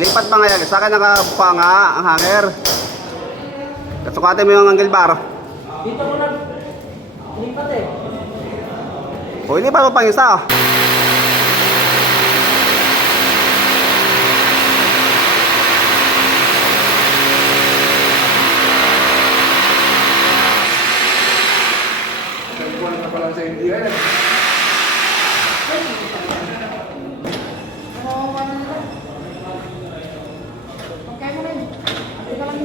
Ilipat pa nga yan. Sa akin nakabuka nga ang hanger. Kasukatin mo yung angle bar. Dito mo nag... Lipat eh. O, ilipat mo pang isa. Nagkuhan na pala sa India eh. Okay mo rin. Ate ka lang.